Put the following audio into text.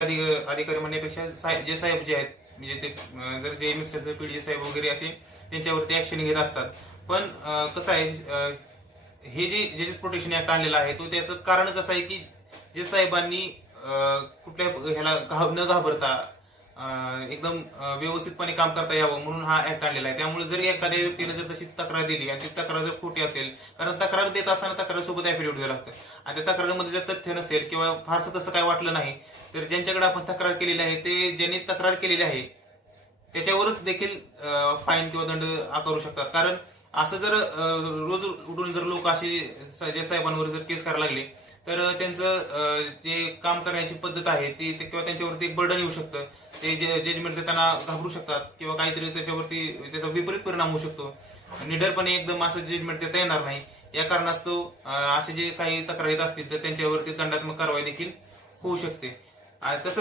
अधिकारी म्हणण्यापेक्षा साहेब जे साहेब जे आहेत म्हणजे ते जर जे एम पीडीजे साहेब वगैरे असे त्यांच्यावरती ऍक्शन घेत असतात. पण कसं आहे हे जे जजेस प्रोटेक्शन ऍक्ट आणलेला आहे तो त्याचं कारणच असं आहे की जे साहेबांनी कुठल्या ह्याला घाब- न घाबरता एकदम व्यवस्थितपणे काम करता यावं म्हणून हा ऍक्ट आणलेला आहे. त्यामुळे जर एखाद्या व्यक्तीने जर तशी तक्रार दिली आणि ती तक्रार जर खोटी असेल कारण तक्रार देत असताना तक्रारसोबत ऍफिडेव्हिट घ्यावं लागतं. आणि त्या तक्रारीमध्ये जर तथ्य नसेल किंवा फारसं तसं काय वाटलं नाही तर ज्यांच्याकडे आपण तक्रार केलेली आहे ते ज्यांनी तक्रार केलेली आहे त्याच्यावरच देखील फाईन किंवा दंड आकारू शकतात. कारण असं जर रोज उठून जर लोक अशी जज साहेबांवर जर केस करायला लागले तर त्यांचं जे काम करण्याची पद्धत आहे ती किंवा त्यांच्यावरती एक बर्डन येऊ शकतं. ते जे जजमेंट देताना घाबरू शकतात किंवा काहीतरी त्याच्यावरती त्याचा विपरीत परिणाम होऊ शकतो. निडरपणे एकदम असं जजमेंट देता येणार नाही. या कारणास्तव असे जे काही तक्रारीत असतील तर त्यांच्यावरती दंडात्मक कारवाई देखील होऊ शकते. तसं